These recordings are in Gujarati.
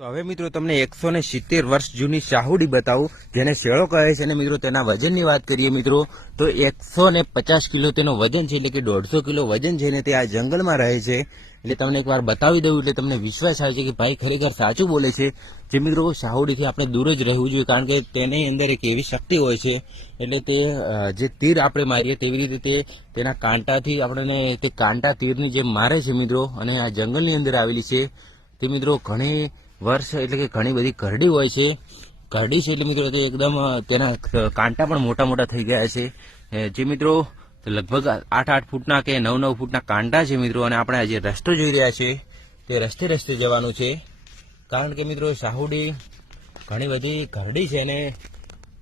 તો હવે મિત્રો તમને 170 વર્ષ જૂની શાહુડી બતાવું જેને શેળો કહે છે અને મિત્રો તેના વજનની વાત કરીએ મિત્રો તો 150 કિલો તેનો વજન છે એટલે કે 150 કિલો વજન છે ને તે આ જંગલમાં રહે છે એટલે તમને એકવાર બતાવી દઉં એટલે તમને વિશ્વાસ આવે છે કે ભાઈ ખરેખર સાચું બોલે છે જે મિત્રો શાહુડીથી આપણે દૂર જ રહેવું જોઈએ કારણ કે તેની અંદર એક એવી શક્તિ હોય છે એટલે તે જે તીર આપણે મારીએ તેવી રીતે તે તેના કાંટાથી આપણને તે કાંટા તીરની જે મારે છે મિત્રો અને આ જંગલની અંદર આવેલી છે તે મિત્રો ઘણી વર્ષ એટલે કે ઘણી બધી કરડી હોય છે કરડી છે એટલે મિત્રો તે એકદમ તેના કાંટા પણ મોટા મોટા થઈ ગયા છે જે મિત્રો લગભગ 8-8 ફૂટના કે 9-9 ફૂટના કાંટા છે મિત્રો અને આપણે આજે રસ્તો જોઈ રહ્યા છે તે રસ્તે જવાનું છે કારણ કે મિત્રો શાહુડી ઘણી બધી કરડી છે અને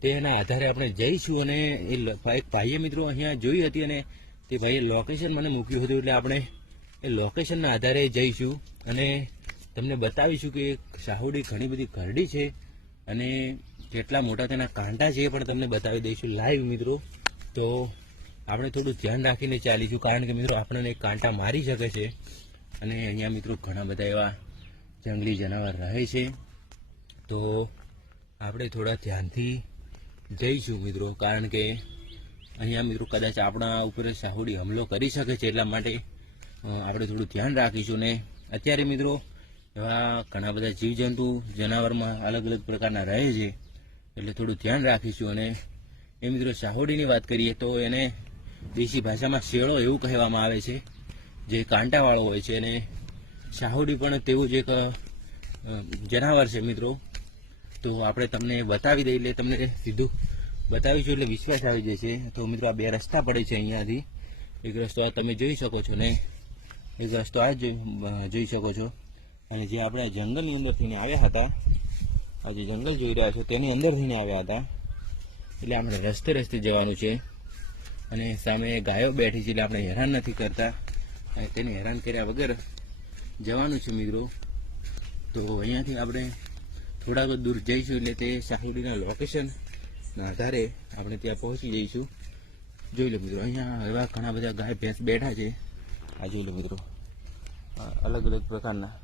તેના આધારે આપણે જઈશું અને એક ભાઈએ મિત્રો અહીંયા જોઈ હતી અને તે ભાઈએ લોકેશન મને મૂક્યું હતું એટલે આપણે એ લોકેશનના આધારે જઈશું અને તમને બતાવીશું કે શાહુડી ઘણી બધી કરડી છે અને કેટલા મોટા તેના કાંટા છે એ પણ તમને બતાવી દઈશું લાઈવ મિત્રો તો આપણે થોડું ધ્યાન રાખીને ચાલીશું કારણ કે મિત્રો આપણને કાંટા મારી શકે છે અને અહીંયા મિત્રો ઘણા બધા એવા જંગલી જનાવર રહે છે તો આપણે થોડા ધ્યાનથી જઈશું મિત્રો કારણ કે અહીંયા મિત્રો કદાચ આપણા ઉપર શાહુડી હુમલો કરી શકે છે એટલા માટે આપણે થોડું ધ્યાન રાખીશું ને અત્યારે મિત્રો એવા ઘણા બધા જીવજંતુ જનાવરમાં અલગ અલગ પ્રકારના રહે છે એટલે થોડું ધ્યાન રાખીશું અને એ મિત્રો શાહુડીની વાત કરીએ તો એને દેશી ભાષામાં શેળો એવું કહેવામાં આવે છે જે કાંટાવાળો હોય છે અને શાહુડી પણ તેવું જ એક જનાવર છે મિત્રો તો આપણે તમને બતાવી દઈએ એટલે તમને સીધું બતાવીશું એટલે વિશ્વાસ આવી જશે તો મિત્રો આ બે રસ્તા પડે છે અહીંયાથી એક રસ્તો આ તમે જોઈ શકો છો ને એક રસ્તો આ જોઈ શકો છો અને જે આપણે જંગલની અંદરથી આવ્યા હતા આ જે જંગલ જોઈ રહ્યા છો તેની અંદરથી આવ્યા હતા એટલે આપણે રસ્તે જવાનું છે અને સામે ગાયો બેઠી છે એટલે આપણે હેરાન નથી કરતા અને તેને હેરાન કર્યા વગર જવાનું છે મિત્રો તો અહીંયાથી આપણે થોડાક દૂર જઈશું એટલે તે શાહુડીના લોકેશનના આધારે આપણે ત્યાં પહોંચી જઈશું જોઈ લો મિત્રો અહીંયા એવા ઘણા બધા ગાય ભેંસ બેઠા છે આ જોઈ લો મિત્રો અલગ અલગ પ્રકારના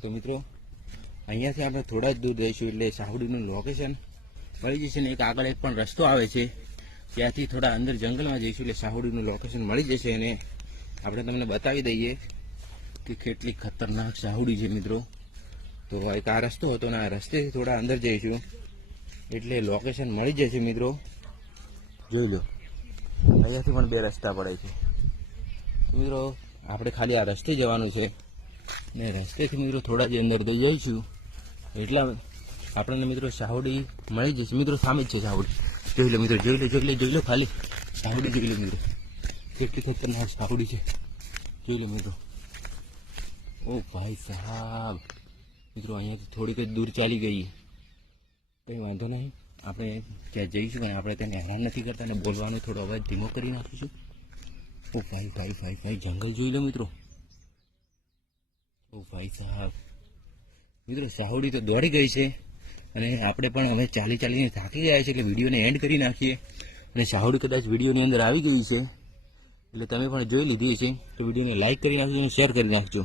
તો મિત્રો અહીંયાથી આપણે થોડા જ દૂર જઈશું એટલે શાહુડીનું લોકેશન મળી જશે ને એક આગળ એક પણ રસ્તો આવે છે ત્યાંથી થોડા અંદર જંગલમાં જઈશું એટલે શાહુડીનું લોકેશન મળી જશે અને આપણે તમને બતાવી દઈએ કે કેટલી ખતરનાક શાહુડી છે મિત્રો તો એક આ રસ્તો હતો ને આ રસ્તેથી થોડા અંદર જઈશું એટલે લોકેશન મળી જશે મિત્રો જોઈ લો અહીંયાથી પણ બે રસ્તા પડે છે મિત્રો આપણે ખાલી આ રસ્તે જવાનું છે ને રસ્તેથી મિત્રો થોડા જ અંદર જઈશું એટલા આપણને મિત્રો શાહુડી મળી જશે મિત્રો સામે જ છે શાહુડી જોઈ લો મિત્રો જોઈ લો ખાલી શાહુડી જોઈ લો મિત્રો કેટલી ખતરનાક શાહુડી છે જોઈ લો મિત્રો ઓ ભાઈ સાહેબ મિત્રો અહીંયાથી થોડીક જ દૂર ચાલી ગઈ કંઈ વાંધો નહીં આપણે ત્યાં જઈશું અને આપણે તેને હેરાન નથી કરતા અને બોલવાનો થોડો અવાજ ધીમો કરી નાખીશું ઓ ભાઈ જંગલ જોઈ લો મિત્રો ઓ ભાઈ સાહેબ મિત્રો શાહુડી તો દોડી ગઈ છે અને આપણે પણ હવે ચાલીને થાકી ગયા છે એટલે વિડીયોને એન્ડ કરી નાખીએ અને શાહુડી કદાચ વિડીયોની અંદર આવી ગઈ છે એટલે તમે પણ જોઈ લીધી છે તો વિડીયોને લાઈક કરી નાખજો અને શેર કરી નાખજો